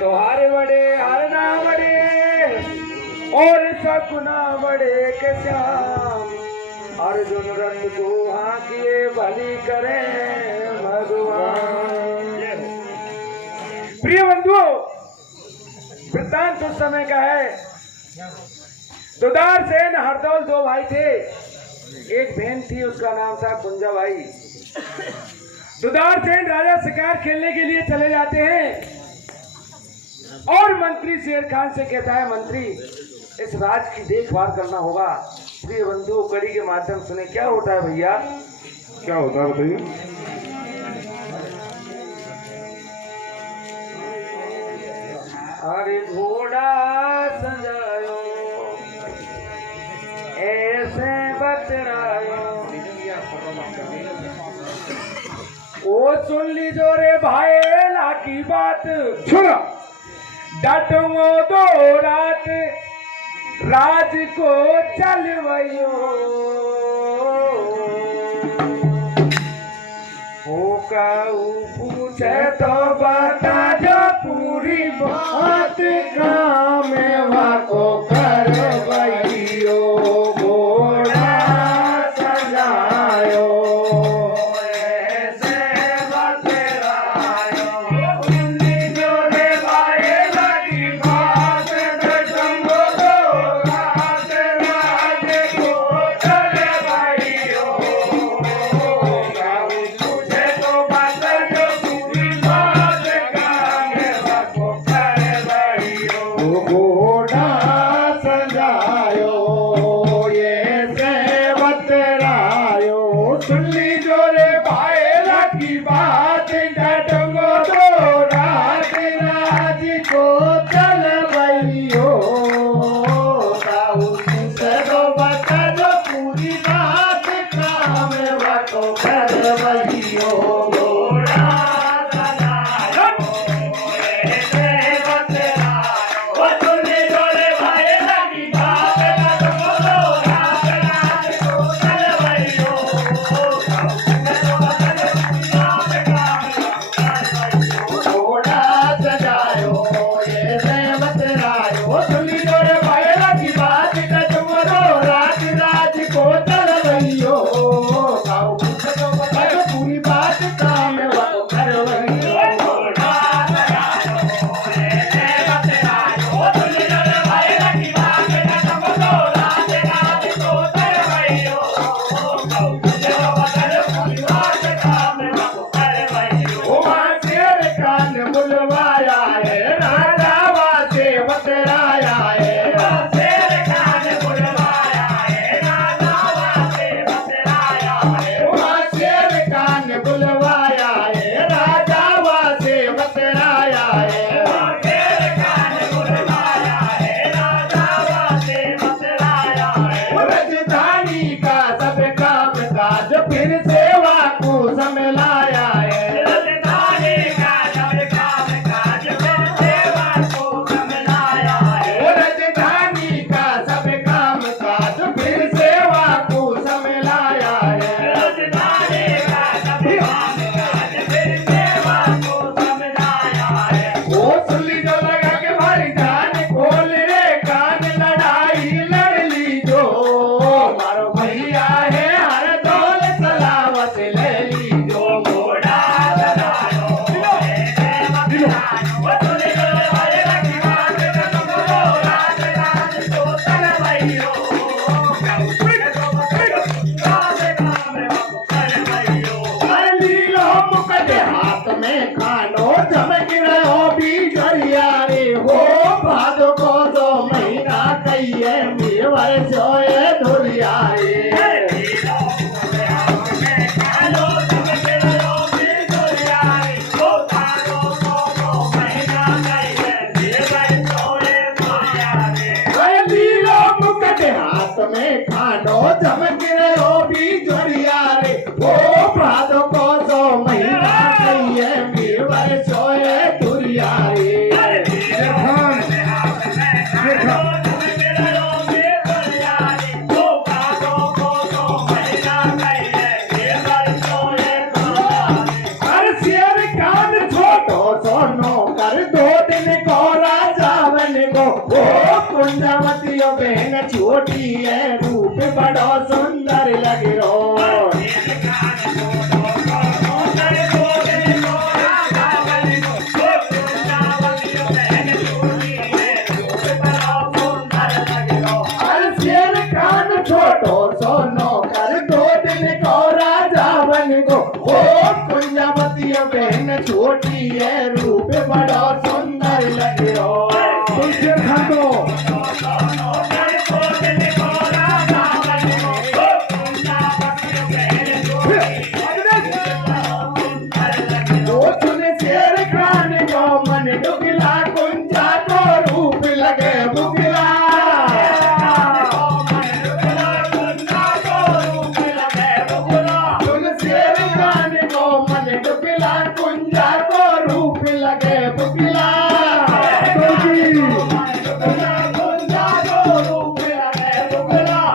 लोहारे बड़े हरना बड़े और सकुना बड़े के श्याम अर्जुन रथ को हाकिए भली करे भगवान। प्रिय बंधुओं, वृत्तांत उस समय का है। दुदार सेन हरदौल दो भाई थे। एक बहन थी, उसका नाम था कुंजा भाई। दुदार सेन राजा शिकार खेलने के लिए चले जाते हैं और मंत्री शेर खान से कहता है, मंत्री इस राज की देखभाल करना होगा। प्रिय बंधु, कड़ी के माध्यम सुने क्या होता है भैया। क्या होता है बताइए। अरे घोड़ा सजायो ऐसे बतरायो, ओ सुन लीजो रे भाई ला की बात, छोड़ा डांटूंगो दो रात राज को चलवयो, हो काऊ पूछे तो बता जो पूरी बात काम वाको करवयो, घोड़ा सजायो ऐसे बतरायो, उन्नी जो रे भाई लगी बात डटूंगो दो रात राज को चलवयो, काऊ पूछे तो बता जो पूरी बात काम वाको करवयो, घोड़ा सजायो ये से बतरायो, सुन लीजो रे भाई की बात डटूंगो दो रात राज को चलवयो, काऊ से तो बता जो पूरी बात काम वाको करवयो, घोड़ा सजायो ऐसे बतरायो, ओ सुन लीजो रे भाई की बात डटूंगो दो रात राज को चलवयो, काऊ से तो बता जो पूरी बात काम वाको करवयो, घोड़ा सजायो ऐसे बतरायो, सुन लीजो रे भाई की बात डटूंगो दो रात राज को चलवयो, काऊ से तो बता जो पूरी बात काम वाको करवयो, घोड़ा सजायो ऐसे बतरायो, सुन लीजो रे भाई की बात डटूंगो दो रात राज को चलवयो, काऊ से तो बता जो पूरी बात काम वाको करवयो, ओ मां शेर खान बुलवाया है राजा वासे बतराया है, शेर खान बुलवाया है राजा वासे बतराया है, ओ मां शेर खान बुलवाया है राजा वासे बतराया है, शेर खान बुलवाया है राजा वासे बतराया है, राजधानी का सब काम काज फिर सेवा को समलाया है, राजधानी का सब काम काज फिर सेवा को समलाया है, राजधानी का सब काम काज फिर सेवा को समलाया है, राजधानी का सब काम काज फिर सेवा को समलाया है, ओ सुन लीजो लगा के भारी जान खोल रे कान लड़ाई लड़ लीजो, मारो भैया है हर दौल सलावत ले लीजो, घोड़ा सजायो ऐसे बतरायो, ओ सुन लीजो भाई की बात डटूंगो दो रात राज को चलवयो, काऊ से तो बता जो राज काम वाको करवयो, कर लीलो मुकदे हाथ में खानो चमक रहो बिजरिया रे, हो भादो को दो महीना कहिए मेवर जोए धुरिया रे, लीलो मुकदे हाथ में खानो चमक रहो बिजरिया रे, हो भादो को तो चमक रहो भी जोड़िया रे ओ भादो को सो महीना कहिए बीरबल सोए तुरिया रे अरे शेर कान छोटो सोनो कर 2 दिन को राजा बन गो ओ कुंजवती बहन छोटी है रूप बड़ो सुंदर लग रो अरे शेर कान छोटो सोनो कर 2 दिन को राजा बन गो ओ कुंजवती बहन छोटी है रूप बड़ो सुंदर लग रो तुलसी खातो डुगला कुंजा को रूप लगे बुगला शेर खान को मन डुगला कुंजा को रूप लगे बुगला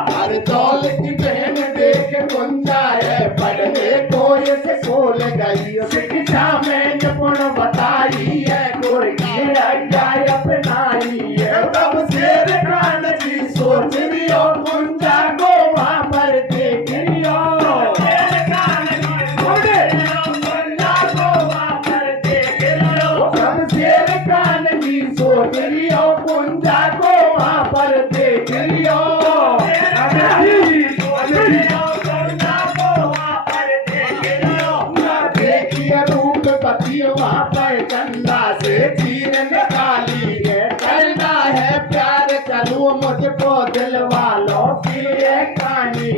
हर दौल की बहन देख कुंजा है पढ़ने को से खोल गई शिक्षा में निपुण बताई है अज्ञाय अपनाई है तब शेर खान की सोच रियो कुंजा को वहाँ पर देख रियो तब शेर खान की सोच रियो कुंजा को वहाँ पर देख रियो देखिए रूप पति वहाँ पर चंदा से चीर निकाली है कहना है प्यार चलू मुझको दिल वालों की ये कहानी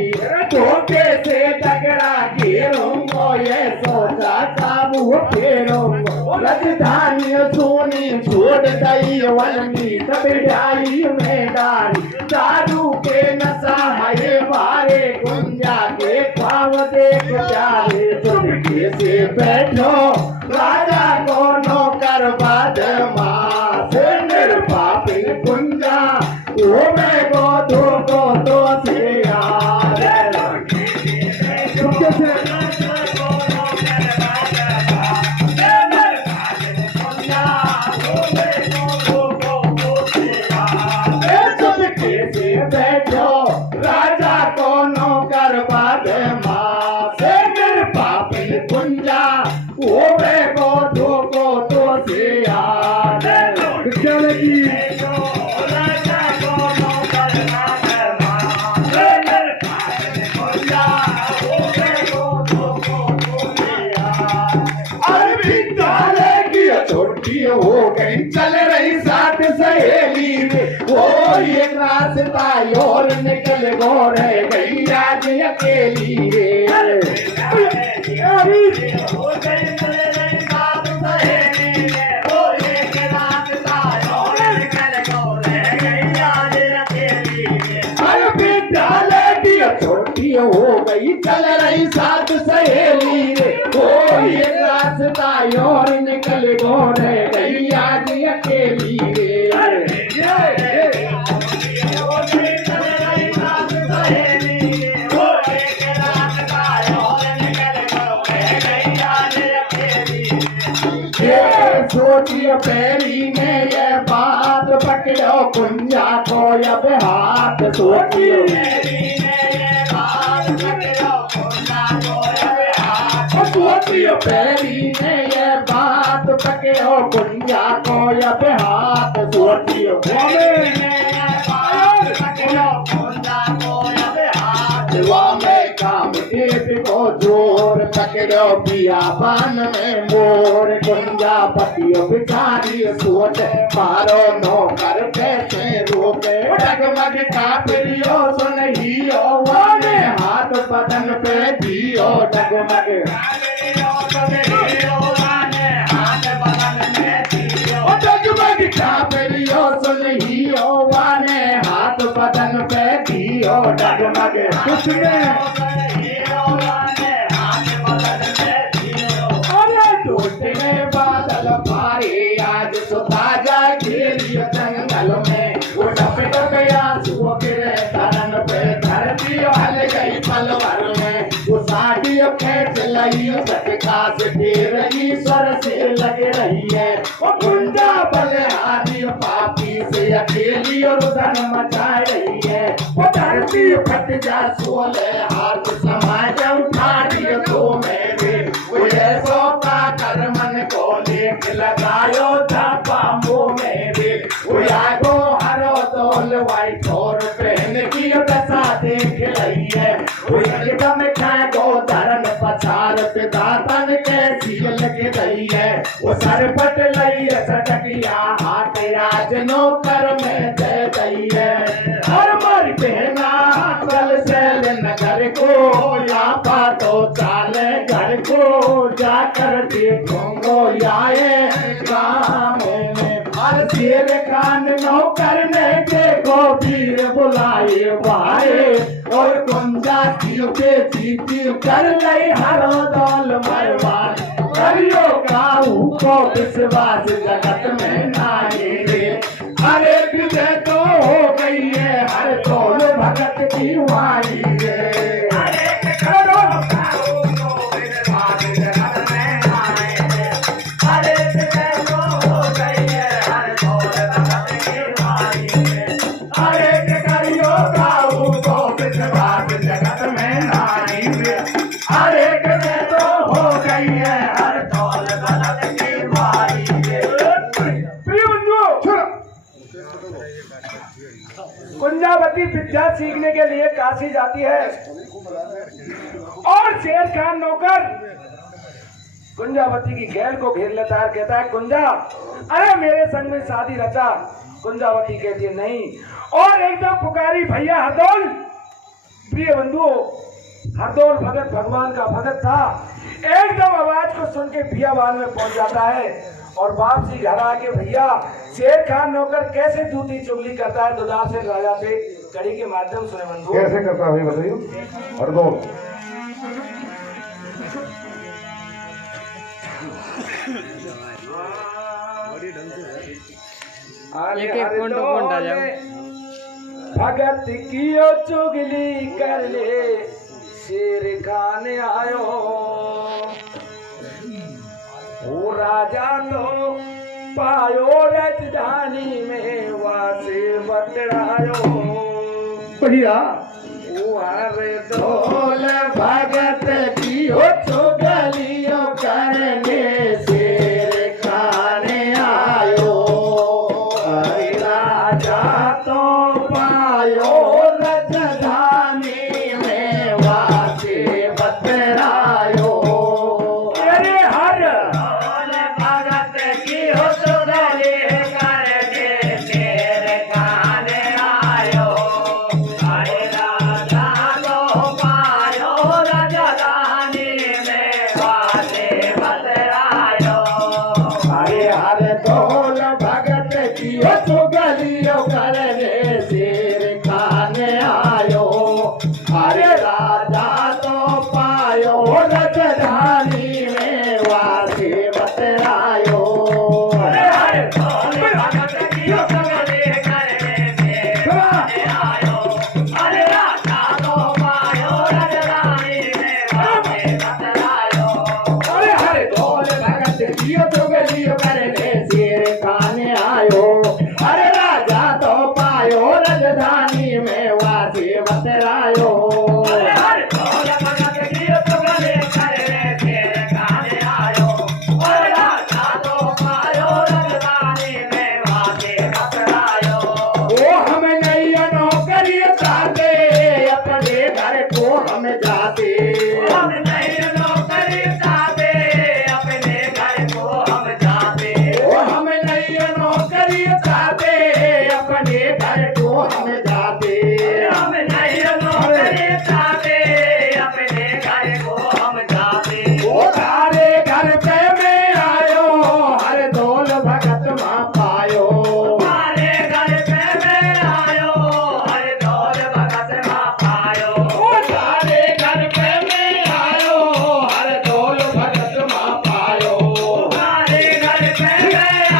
धोखे से टकरा घेरूंगो ये सोचा काबू फेरूंगो राजधानी सोनी छोड़ दई वलनी तबिड़ाई में डाली दारू के नशा है मारे गुंजा के ख्वाब देख प्यारे चुपके से बैठो राजा को नौकर बदमाश निर्पापी कुंजा वो मैं को तो से यार चुपके से बैठो राजा को नौकर बदमाश निर्पापी कुंजा वो मैं को तो से यार छोटी हो गई चल रही साथ सहेली रे वो एक रास्ता और निकल गो रह गई आज अकेली रे विद्यालय की छोटी हो गई चल रही साथ सहेली रे वो एक रास्ता और निकल गो रह गई आज अकेली रे सोचिए पैरी में ये बात पकड़ो कुंजा को अब हाथ सोचिए सोचिए पैरी में ये बात पकड़ो कुंजा को अब हाथ सोचिए काम देव को जोर पकड़ो बियाबान में मोर कुंजा पतियो बिचारी सोच मारो नौकर कैसे रोके डगमग का प्रियो सुनहियो वाले हाथ बदन पे दियो डगमग डगमग का प्रियो सुनहियो वाले हाथ बदन पे दियो डगमग हाथ में अरे टूटने बादल भारी आज सुता जा घेरियो जंगल में वो टप टप आंसू गिरे धरन पे धरती हल गई पल भर में वो साड़ी खेच लई सटका से फिर ईश्वर से लग रही है वो गुंडा बलिहारी पापी से अकेली और धन मचा रही है वो धरती फट जा सोले हाथ समाज उठा दियो तो मेरे वो ऐसो का कर मन को लेख लगायो धापा मुंह मेरे वो आगो हरो तोल वाइट और पहन की दशा देख रही है वो एकदम खाए गो धरन पछार पे दातन कैसी लग रही है वो सर पट लई सटकिया हाथ राज नौकर में दे गई है हर मर पहना कल से नगर को या पातो चाले घर को जाकर देखूंगो याए गाँव में हर शेर खान नौकर ने देखो वीर बुलाए भाई और गुंजा की जीती कर लई हरो दौल मरवान करियो काऊ को विश्वास जगत में नाई रे अरे विजय तो हो गई है हर दौल भगत की वाई रे अरे करो काऊ को विश्वास जगत में नाई रे अरे विजय तो हो गई है हर दौल भगत की वाई रे अरे करियो काऊ को विश्वास जगत में नाई रे अरे विजय तो हो गई है हर दौल भगत की वाई रे प्रिय बंधुओं कुंजावती विद्या सीखने के लिए काशी जाती है और शेर खान नौकर कुंजावती की गैल को घेर लेता है कहता है कुंजा अरे मेरे संग में शादी रचा कुंजावती कहती है नहीं और एकदम पुकारी भैया हरदौल प्रिय बंधुओं हरदौल भगत भगवान का भगत था एकदम आवाज को सुन के बियाबान में पहुंच जाता है और वापसी घर आके भैया शेर खान नौकर कैसे जूती चुगली करता है दुदासिर राजा से कड़ी के माध्यम से बंधु कैसे करता है बताइए हरदौल भगत की चुगली कर ले शेर खान आयो ओ राजा तो पायो राजधानी में वासे बतरायो बढ़िया ओ हरे दौल भगत की चुगलियों करने शेर खान आयो अरे राजा तो पायो राजधानी में वासे बतरायो अरे हर भगत की चुगली करने शेर खान आयो अरे राजा तो पायो राजधानी में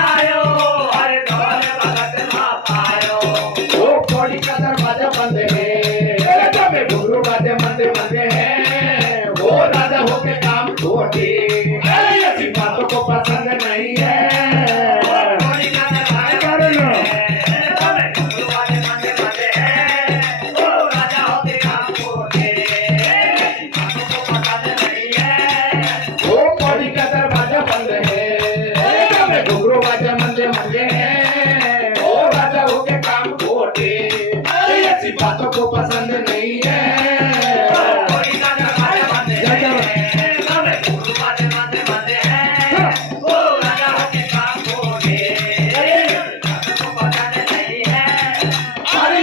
आयो हर दौर भगत मां पायो वो पौड़ी का दरवाजा बंद है जब घुंघरू बाजे मंदे मंदे है वो राजा होके काम छोड़े ऐसी बातों को पसंद नहीं है कोई का दरवाजा तब घुंघरू वाले मंदे मंदे है वो राजा होके काम छोड़े बातों को पसंद नहीं है वो पौड़ी का दरवाजा बंद है जब घुंघरू बाजे मंदे मंदे है वो राजा होके काम छोड़े ऐसी बातों को पसंद नहीं है कोई का दरवाजा बंद है तब घुंघरू वाले मंदे मंदे है वो राजा होके काम छोड़े बातों को पसंद नहीं है अरे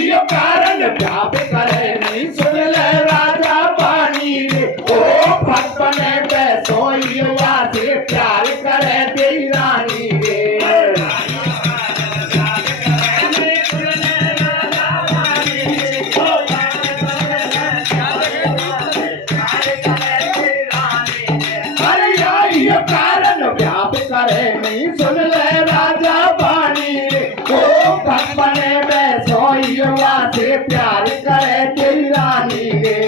ये कारण व्याप करे नहीं सुन ले राजा पानी रे ओ भगवान बैसो युवा से प्यार करे तेरी रानी रे अरे ये कारण व्याप करे नहीं सुन ले राजा पानी रे ओ भगवान बैसो युवा से प्यार करे तेरी रानी रे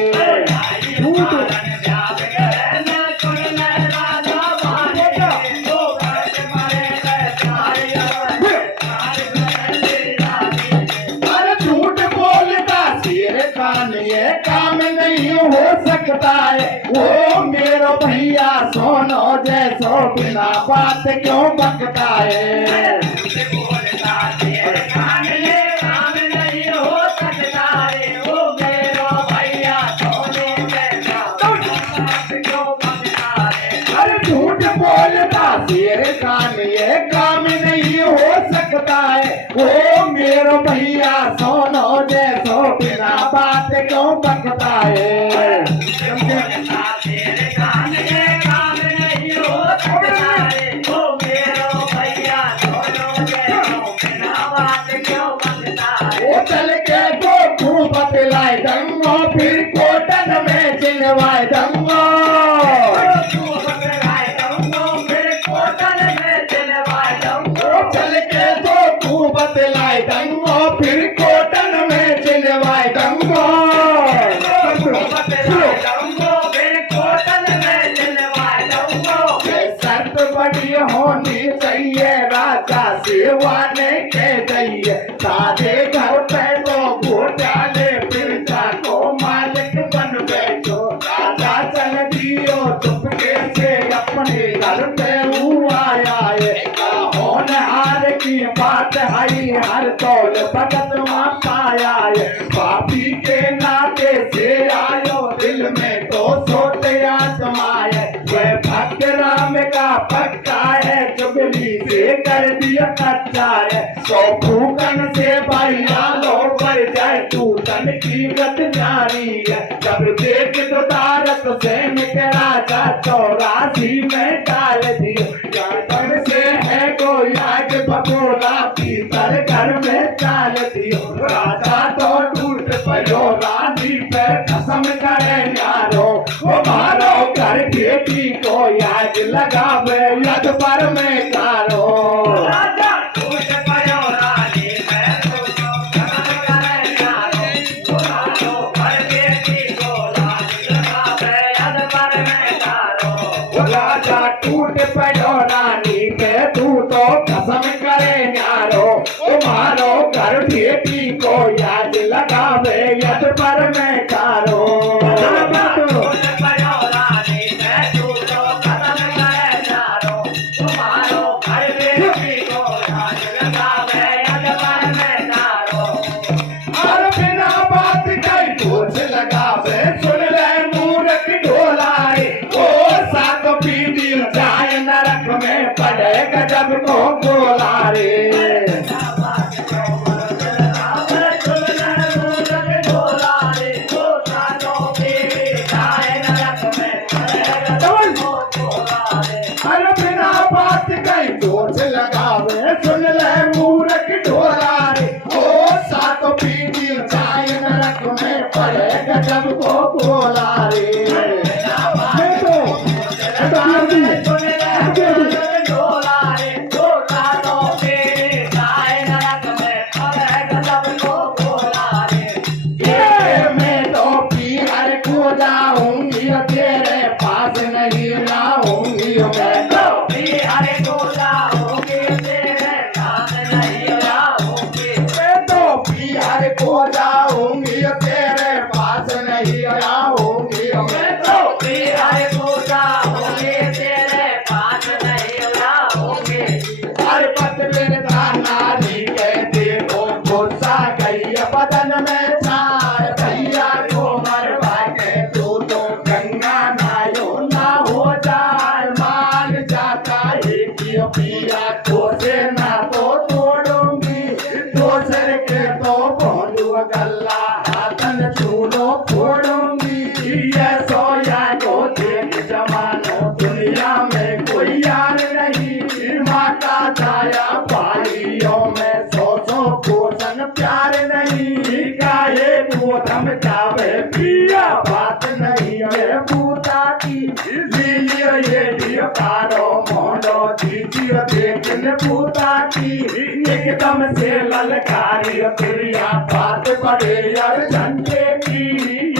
अरे झूठ बोलता शेर खान ये काम नहीं हो सकता है वो मेरा भैया सोनो जैसो बिना बात क्यों बकता है अरे झूठ बोलता शेर खान ये काम नहीं हो सकता है वो मेरा भैया सोनो जैसो बिना बात क्यों बकता है वो चल के तो खूब बतलाए दंगो फिर कोटन में चिलवाए दंगो वो चल के तो खूब बतलाए दंगो फिर कोटन में चिलवाए दंगो शर्त बड़ी होनी चाहिए राजा सेवाने के चाहिए सारे घर पे तो घोटाले फिर जाको मालिक बन बैठो राजा चल दियो चुपके से अपने घर पे हुआ आए होनहार की बात हरी हर दौल भगत वहाँ पाया है पापी के नाते से आयो दिल में तो सोते आसमाए वह भक्त राम का पक्का है चुगली से कर दिया कच्चा है सौ फूकन से भाई आलो पर जाए तू तन की गत जारी है जब देख तो तारक से मिटरा का 84 में डाल दियो जाकर से है कोई आग बबोला भीतर घर में डाल दियो राजा तो टूट पड़ो रानी पे कसम करे यारो वो मारो घर बेटी को याद लगावे यद पर में कारो राजा टूट पड़ो रानी पे तू तो कसम करे यारो तुम्हारो घर बेटी को याद लगावे यद पर में कारो और बिना बात कई पूछ लगावे सुन ले मूर्ख ढोलाए ओ सात पीढ़ी जाए नरक में पड़ेगा जब को बोला रे अरे बिना बात कई दोष लगावे सुन ले मूर्ख ढोला रे ओ सात पीढ़ी जाए नरक में पड़ेगा जब को बोला रे हर पत बिरता नारी के देखो गुस्सा गई बदन में चार भैया को मरवा के तू तो गंगा नायो ना हो जाए मान जाता है कि पिया तो से ना तो तोड़ूंगी दोसर के तो बोलू गल्ला हाथन चूलो फोड़ूंगी ये सोया को देख जमानो दुनिया में कोई यार नहीं माता छाया भाइयों में सौ पोषण प्यार नहीं गाये वो धमकावे पिया बात नहीं है बूता की लियो ये लियो पारो मोड़ो दीजियो देखने बूता की एकदम से ललकारी प्रिया बात बड़े यार झंडे की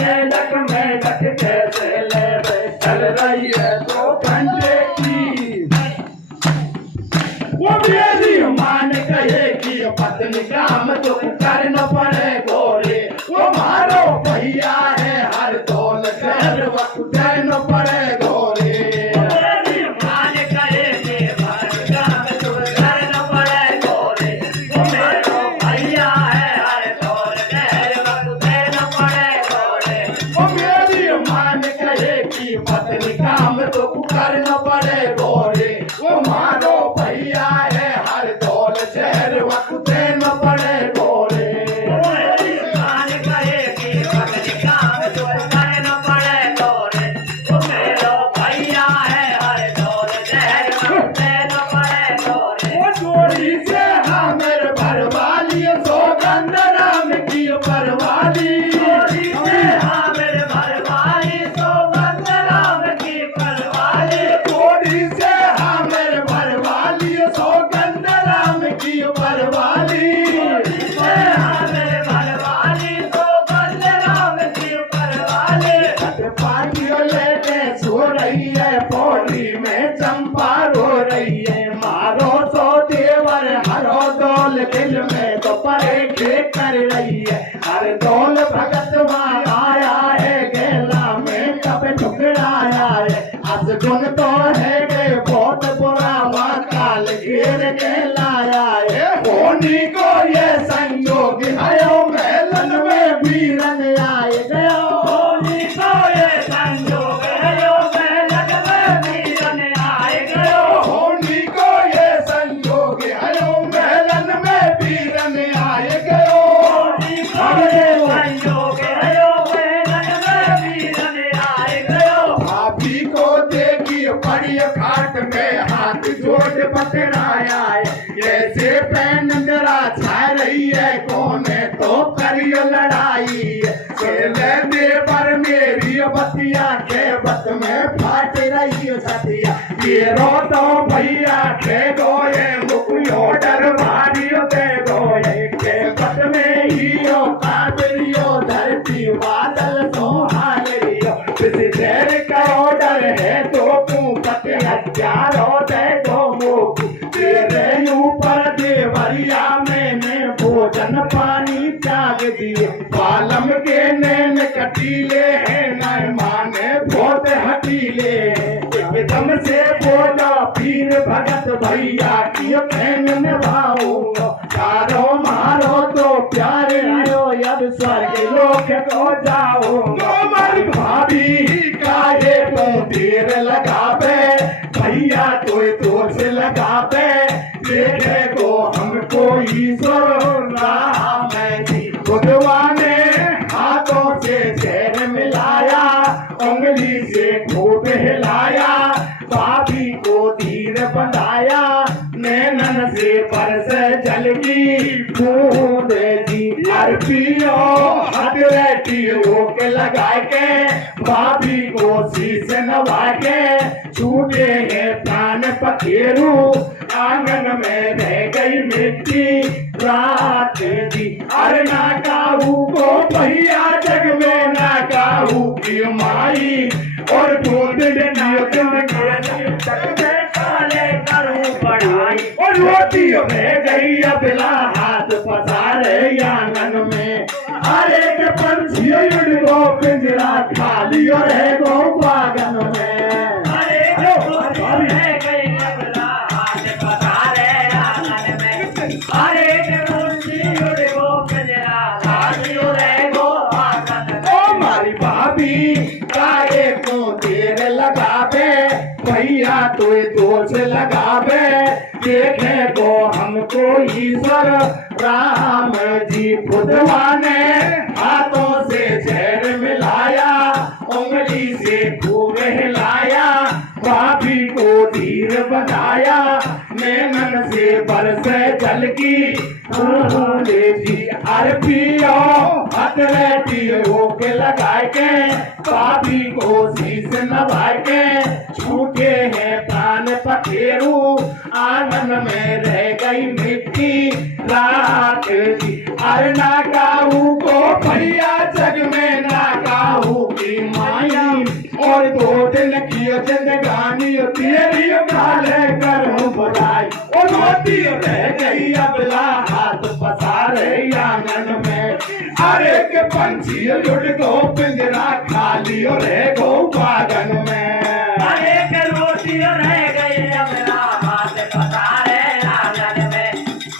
ये लग में लग कैसे ले चल रही है 2 घंटे की वो मेरी मान कहे कि पत्नी काम तो करना पड़े गोरे वो मारो भैया है हर दौल शहर वक्त देना पड़े गोरे मेरी मान कहे कि काम तो करना पड़े गोरे वो मेरा भैया है हर दौल शहर वक्त देना पड़े गोरे वो मेरी मान कहे कि पत्नी काम तो करना पड़े गोरे वो मारो भैया है हर दौल शहर वक्त देना पड़े गोरे मेरी मान कहे कि काम तो करना पड़े गोरे वो मेरा भैया है हर दौल शहर वक्त देना पड़े गोरे वो चोरी से हमें भरवाली सौगंध राम की परवाली चोरी से हमें भरवाली सौगंध राम की परवाली चोरी से हमें भरवाली सौगंध राम की परवाली चोरी से हमें भरवाली सौगंध राम की परवाली पाटियों लेके सो रही है पौड़ी में चंपा रो रही है मारो सो देवर हरो दौल दिल में तो परे के कर रही है हर दौल भगत वहाँ आया है गेला में कब ठुकराया है आज गुण तो है गे बहुत बुरा वहाँ काल घेर के लाया है होनी को ये संयोग आयो मेलन में वीरन आए गयो होली को ये संजोग है यो मेलक में वीरन आए गयो होनी को ये संयोग आयो मेलन में वीरन आए गयो होली को ये संजोग है यो मेलक में वीरन आए गयो भाभी को देखी पड़ी खाट में हाथ जोड़ पकड़ाया है कैसे पैन जरा छा रही है कोने तो करियो लड़ाई खेले दे पर मेरी बतिया के बत में फाट रही है सतिया ये रो तो भैया के गोए मुखियो डर भारियो दे गोए के बत में ही हो काबरियो धरती बादल तो हाल रियो किसी देर का ऑर्डर है तो तू पते हजारों दे दो मुख तेरे ऊपर देवरिया मैंने भोजन पानी त्याग दिए पालम के नैन कटीले हैं न माने बहुत हटीले एकदम से बोला पीर भगत भैया की बहन निभाऊंगा तारो मारो तो प्यारे आयो अब स्वर्ग लोक को जाऊंगा मर भाभी काहे को देर लगावे भैया तो से लगावे देखे को हमको ईश्वर राम जी भगवान ने हाथों से चैन मिलाया उंगली से खूब हिलाया भाभी को धीर बनाया नैनन से बरस जल की बूंद जी पियो हथरेटी रोक लगा के भाभी को शीश नवा के छूटे हैं प्राण पखेरू आंगन में रह गई मिट्टी रात जी अरे ना काहू को भैया जग में ना काहू की माई और दूध काले करूं पढ़ाई और रोटी रह गई अबला हाथ पसारे आंगन में अरे के पंछी उड़ गो पिंजरा खाली और है गो बागन में अरे रह गई अबला हाथ पसारे को हमको ईश्वर राम जी खुदवा ने हाथों से जहर मिलाया, उंगली से खूब हिलाया, पापी को धीर बनाया, मेमन से बरसे जल की उन्होंने जी अरबियो हथेली होके लगाए के, पापी को शीश नवाए के, छूटे हैं प्राण पखेरु, आंगन में रह गई मिट्टी राख दी। अरे ना काहू को भैया जग में ना काहू की माई, और 2 दिन की जिंदगानी तेरी काले करूं बुराई, और रोती रह गई अबला हाथ पसारे आंगन में। अरे के पंछी लुट गो पिंजरा खाली और रह गो बागन में। अरे के रोटी रह गई अबला हाथ पसारे आंगन में।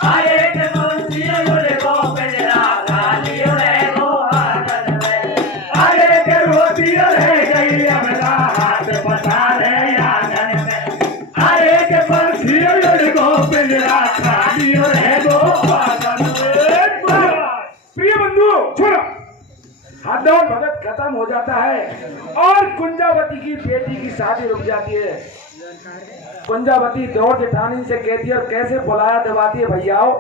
अरे के पंछी लुट गो पिंजरा खाली रह गो आंगन में। अरे के रोटी रह गई अबला हाथ पसारे आंगन में। अरे के पंछी लुट गो पिंजरा खाली और रह गो बागन में। प्रिय बंधु छोड़ो, हाथों भगत खत्म हो जाता है और कुंजावती की बेटी की शादी रुक जाती है। कुंजावती दौड़ जेठानी से कहती है और कैसे बुलाया दबाती है, भैयाओ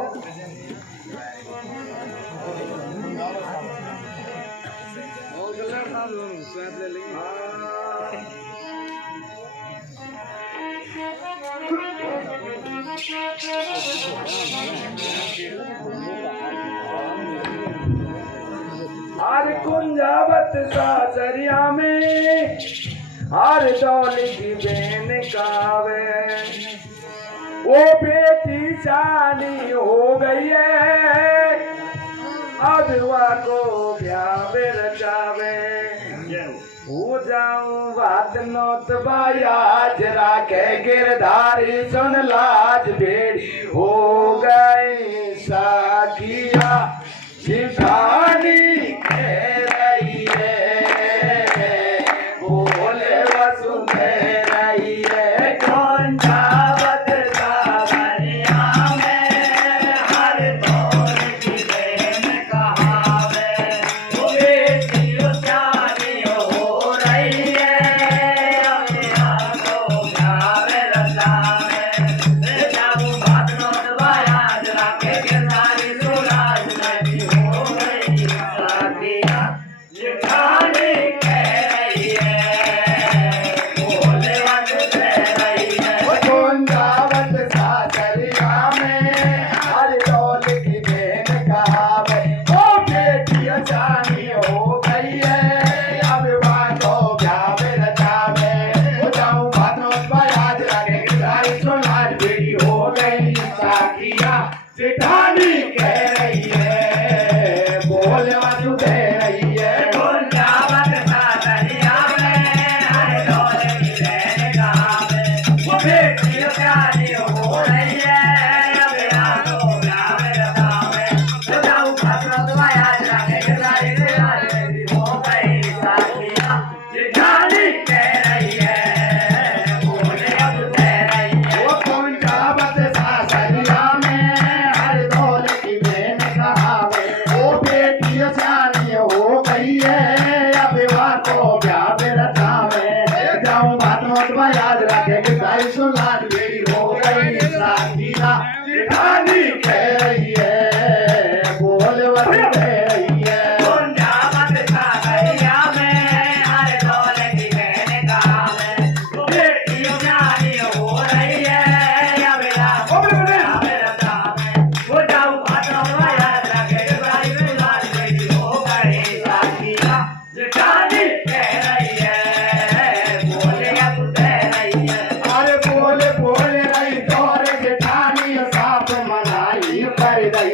हर कुंजावत सासरिया में हर दौली की बहन कावे, वो बेटी शादी हो गई है, अब वह को ब्याह रचावे। हो जाऊं बात नौत बायाज राखे गिरधारी सुन लाज बेड़ी हो गई साखिया जिठानी कह रही है, बोले वसुंधरा रही है। कुंजावत सासरिया में हर दौर की बहन कहावे, वो बेटी शादी हो रही है, अपने आप को प्यार रचावे। जाऊं बात नोट बायाज राखे गिरधारी सुराज नदी हो गई साथिया जिठानी कह रही है, बोले वसुंधरा रही है। कुंजावत सासरिया में हर दौल की बहन कहावे, ओ बेटी जानी हो गई है, अब वह तो ब्याह रचावे। हो जाऊं बातों बायाज राखे गिरधारी सुनाज बेटी हो गई साखिया जिठानी कह रही है, बोल वसुंधरा रही है। कुंजावत सासरिया में हर दौर की बहन कहावे, वो बेटी शादी हो रही है, अब रातों प्यार रचावे। हो जाऊं बात नोट बायाज राखे गिरधारी सुराज नदी हो गई साथिया जिठानी कह रही है, बोले वसुंधरा रही है। वो कुंजावत सासरिया में हर दौल की बहन कहावे, वो बेटी जानी हो गई है, अब वह को ब्याह रचावे। जाऊं बातों बायाज राखे गिरधारी सुनाज बेटी हो गई साखिया जिठानी कह रही है, बोल वसुंधरा रही है। कुंजावत सासरिया में हर दौर की बहन कहावे, वो बेटी शादी हो रही है, अब रातों प्यार रचावे। हो जाऊं बात नोट बायाज राखे गिरधारी सुराज नदी हो गई साथिया जिठानी कह रही है, बोले वसुंधरा रही है। अरे बोले बोले रही दौर जेठानी साथ मनाई कर रही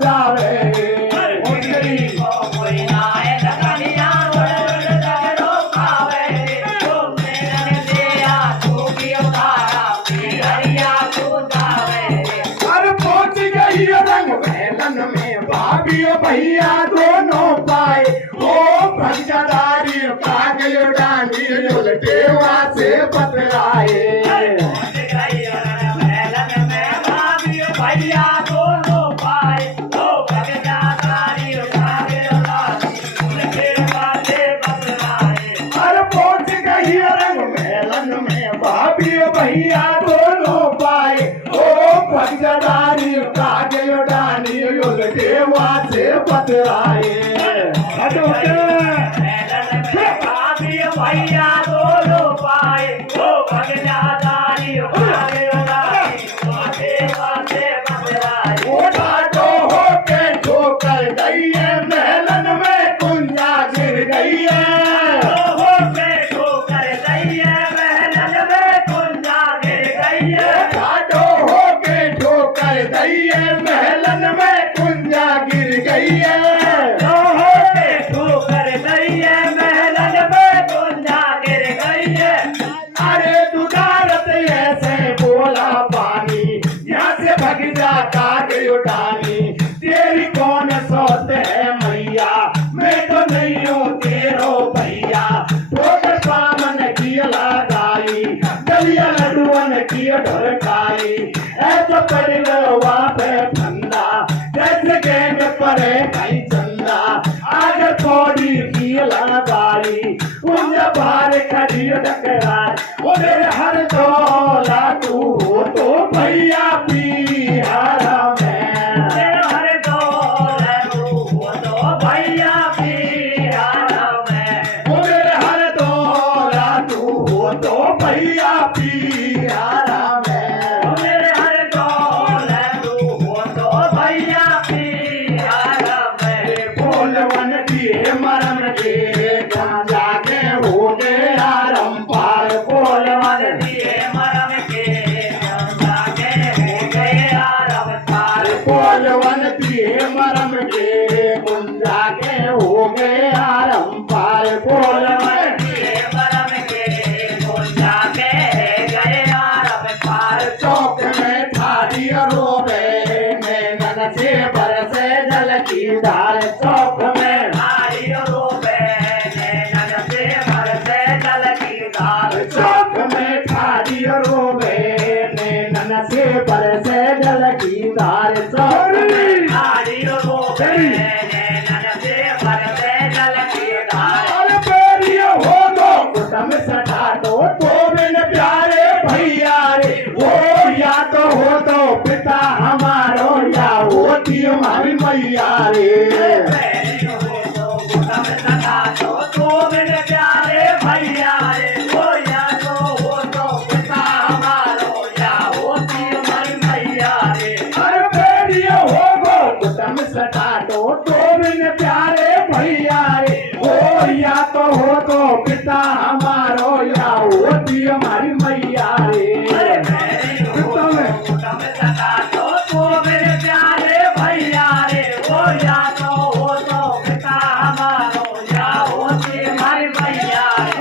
जावे कोई नाय कनिया उड़ जगरो खावे तो मेरे दिया तू की उतारा हरिया तू जावे अरे पहुंच गई रंग मेलन में भाभी भैया दोनों पाए ओ भंजादारी कागज डाली उलटे से बतलाए भैया दोनों पाए तो भगदारी अरे पहुंच गई रंग मेलन में भाभी भैया दोनों पाए ओ भंजादारी कागज डाली उलटे से बतलाए भैया दोनों पाए तो भगदारी ठाडो होके ठोकर गई है महलन में कुंजा गिर गई है ठाडो होके ठोकर गई है महलन में कुंजा गिर गई है अरे दुदारत ऐसे बोला पानी यहाँ से भग जाता के उठानी तेरी कौन सोत है मैया मैं तो नहीं हूँ तेरो भैया ठोकर सामन की लगाई दलिया लड्डुअन की ढोर खाई ऐसा कर लो पे फंदा जैसे गेंद परे कहीं चंदा आगे थोड़ी की लगाई उन बाहर खड़ी टकराए वो मेरे हर डोला तू हो तो भैया पियारा मैं वो मेरे हर डोला तू हो तो भैया पियारा मैं बोलवन दिए मरम के गांजा के हो गए आरम पार बोलवन बोलवन दिए मरम के गुंजा के हो गए आरम पार बोलवन चौक में थारी रोबे नैनन से बरसे जल की धार चौक में चौक में थारी रोबे नैनन से बरसे जल की धार चौक में अरे बेरिया हो दो कुटम सटा दो मेरे प्यारे भैया रे वो या तो हो तो पिता हमारो या होती हमारी मैया रे अरे बेरिया हो गो कुटम सटा दो मेरे प्यारे भैया रे वो या तो हो तो पिता हमारो या होती हमारी मैया रे पिता में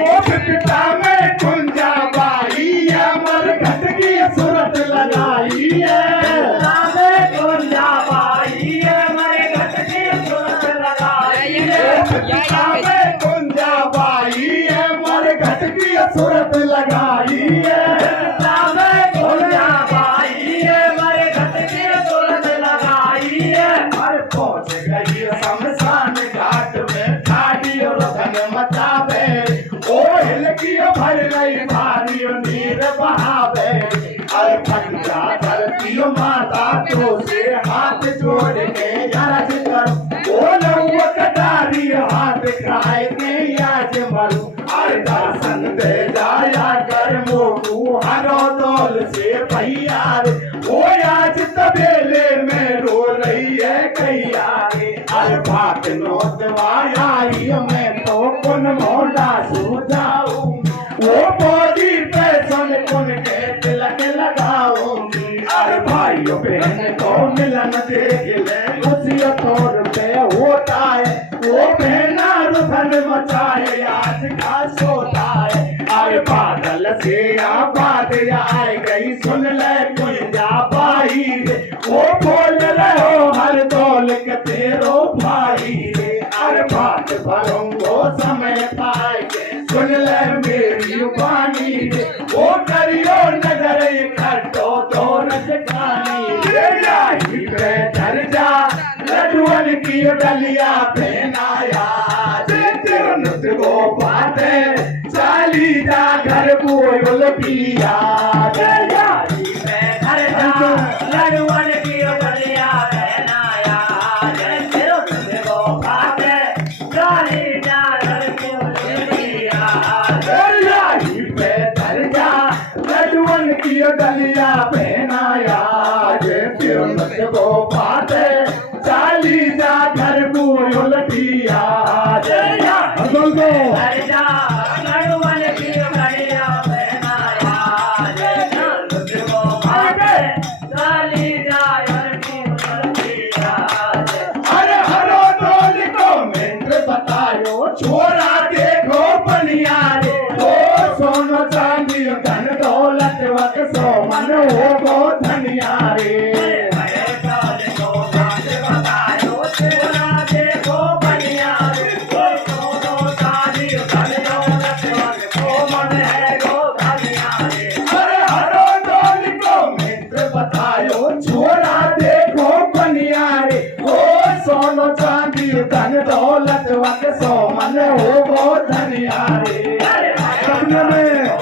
ओ पिता में कुंजा बाई अमर घट की सूरत लगाई है पिता में कुंजा बाई अमर घट की सूरत लगाई है अरे पहुंच गई शमशान घाट में ठाडी और धन मचावे ओ हिलकी भर गई भारी नीर बहावे अरे फटका धरती माता तो से हाथ जोड़ के याद कर ओ लौआ कटारी हाथ खाए के याद मरू अरे दर्शन दे जाया कर मोटू हरो दौल से भैया रे ओ आज तबेले में रो रही है कैया रे अरे भाग नोत वाई मैं तो कुन मोला सुझाऊं वो बोली पे सुन कुन के तिलक लगाऊंगी अरे भाइयों बहन को मिलन देख ले उस आए गई सुन ले कुंजा बाई रे वो बोल रहो हर दौल के तेरो भाई रे अरे बात भरूंगो समय पाए सुन ले मेरी वाणी रे वो करियो नजर खटो तो रजकानी रे जाही पे धर जा लड्डुअन की डलिया पहनाया नुत को बाते चाली जा घर बोल पिया जाही पे धर जा लड्डुअन की डलिया पहनाया नुत को बाते चाली जा घर बोल पिया जाही पे धर जा लड्डुअन की डलिया पहनाया नुत को बाते चाली जा घर बोल पिया धर जा लड्डुअन की डलिया पहनाया नुत को बाते चाली जा घर बोल पिया अरे हरो डोल को मित्र बतायो छोरा देखो बनिया रे ओ सोनो चांदी धन दौलत वक सो मन हो गो धनिया रे अरे हरो डोल को मित्र बतायो छोरा देखो बनिया रे ओ सोनो चांदी धन दौलत वक सो मन हो गो धनिया रे सपने में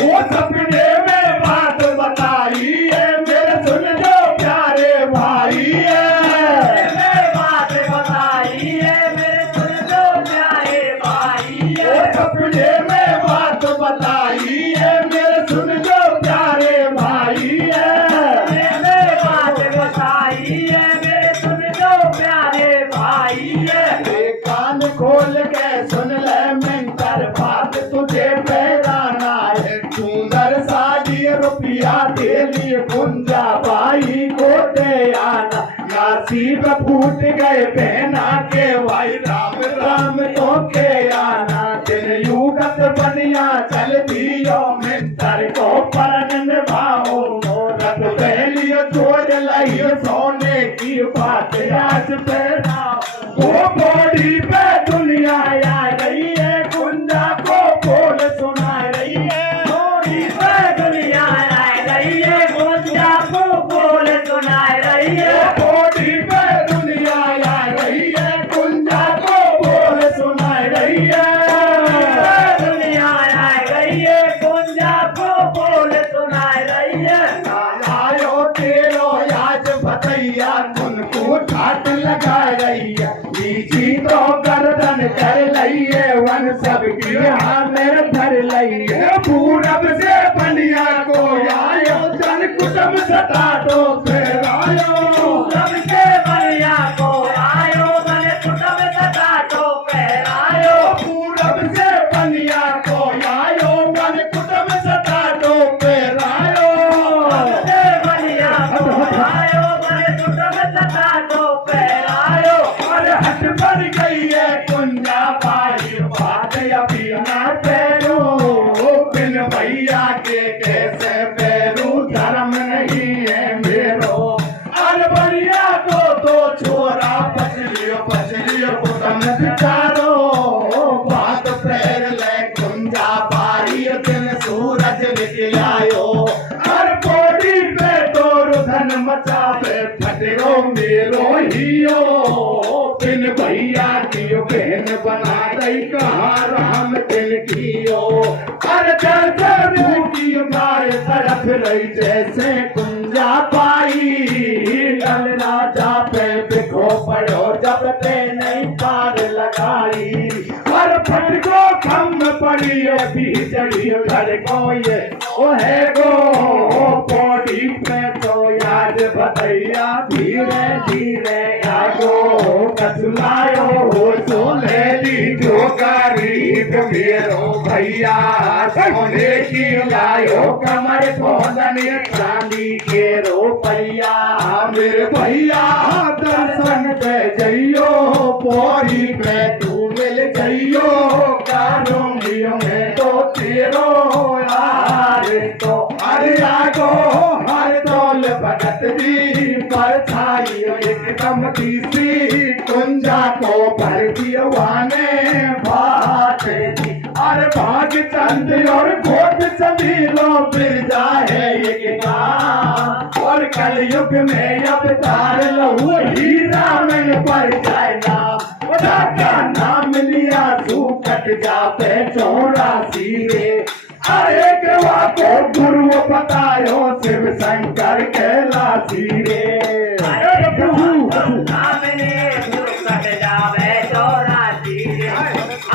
वो सपने में बात बताई है मेरे सुन जो प्यारे भाई है वो सपने में बात बताई है मेरे सुन जो प्यारे भाई है कान खोल के सुन ले मिंटर बात तुझे पैराना है सुंदर साड़ी रुपया दे लिए कुंजा बाई को दे आना नसीब फूट गए बहना के भाई राम राम तो के आना दिन युगत बनिया चल दियो मिंटर को परन निभाओ रत पहलियो जोड़ लाइयो सोने की बात आज पैरा वो बॉडी पे दुनिया आ रही है कुंजा को बोल सुना रही है बॉडी पे दुनिया आ रही है कुंजा को बोल सुना रही है बॉडी पे दुनिया आ रही है कुंजा को बोल सुना रही है दुनिया आ रही है कुंजा को बोल सुना रही है आयो तेरो आज भतैया उनको ठाट लगा रही है नीची तो गर्दन कर लई है वन सबकी हामें धर लई है पूरब से बनिया को आयो जन कुटुंब सता तो फिर आयो पूरब से बनिया को आयो मन कुटुंब सदा तो पहरायो पूरब से बनिया को आयो वन कुटुंब सता तो फिर आयो से बनिया को आयो मन कुटुंब सदा तो पहरायो अरे हट पर गई है कुंजा बाई बात अभी ना पैरो बिन भैया के कैसे पैरू धर्म नहीं है मेरो अरे बढ़िया को तो छोरा पचलियो कुटुंब चारो बात पैर ले कुंजा बाई दिन सूरज निकलायो हर बॉडी पे तो रुधन मचावे फटरो मेरो हियो बिन भैया की बहन बना दई कहा राम दिल कियो अरे जैसे रूठी मारे तरफ रही जैसे कुंजा पाई लल राजा पे बिखो पड़ो जब ते नहीं पार लगाई हर फटको कम पड़ी अभी चढ़ी घर को ये ओ है गो बॉडी पे तो याद भैया धीरे धीरे आगो कसलायो हो तो ले ली जो गरीब मेरो भैया सोने की लायो कमर कोंदनी चांदी के रुपया मेरे भैया दर्शन पे जइयो पोरी पे तू मिल जइयो कारूंगियों में तो तेरो यार तो अरे आगो हर दौल भगत जी परछाई एकदम तीसरी कुंजा को भर दियवाने बात थी अरे भाग चंद और घोट चमीलो बिरजा है ये काम और कलयुग में अब तार लहू हीरा में पर जाए नाम का नाम लिया तू कट जाते 84 रे अरे केवा को गुरु बतायो शिव शंकर कैलाशी रे अरे प्रभु नाम ने गुरु कट जावे 84 रे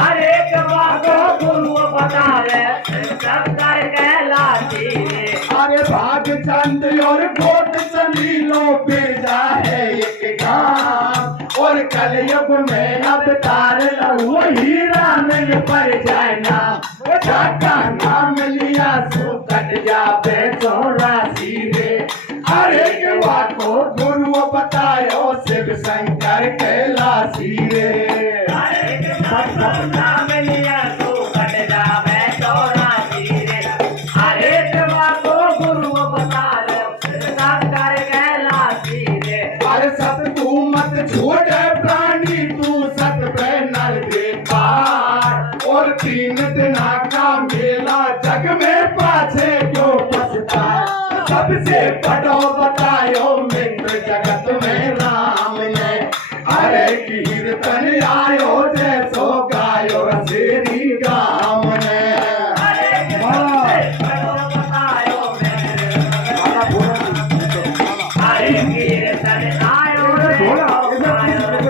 अरे केवा को गुरु बता ले शंकर कैलाशी रे अरे भाग चंद और घोट चमीलो बिरजा है एक काम और कलयुग में अब तार लहू हीरा में पर जाए ना का नाम लिया सो कट जावे 84 रे अरे केवा को गुरु बतायो शिव शंकर कैलाशी रे अरे केवा नाम लिया तो कट जावे 84 रे अरे केवा को गुरु बता ले शंकर कैलाशी रे अरे सत तू मत छोड़े प्राणी तू सत पे नर दे पार और 3 दिना का मेला जग में पाछे क्यों पछता सबसे बड़ो बतायो मित्र जगत में राम ने अरे कीर्तन आयो जैसो गायो रसेरी गाम ने अरे केवा बतायो अरे कीर्तन आयो रे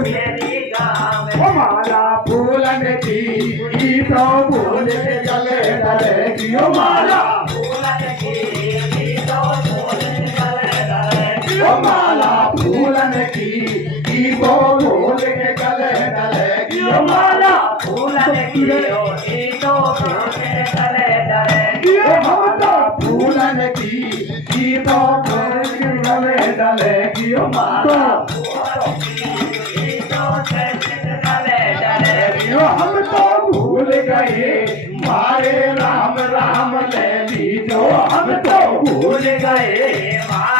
मेरी गाँव ओ माला फूलन की ई तो फूल के गले डले की ओ माला ओ माला फूलन की ई तो फूल के गले डले की ओ माला ओ हम तो फूलन की ई तो फूल के गले डले की ओ माला यो हम तो भूल गए मारे राम राम ले लीजो हम तो भूल गए गए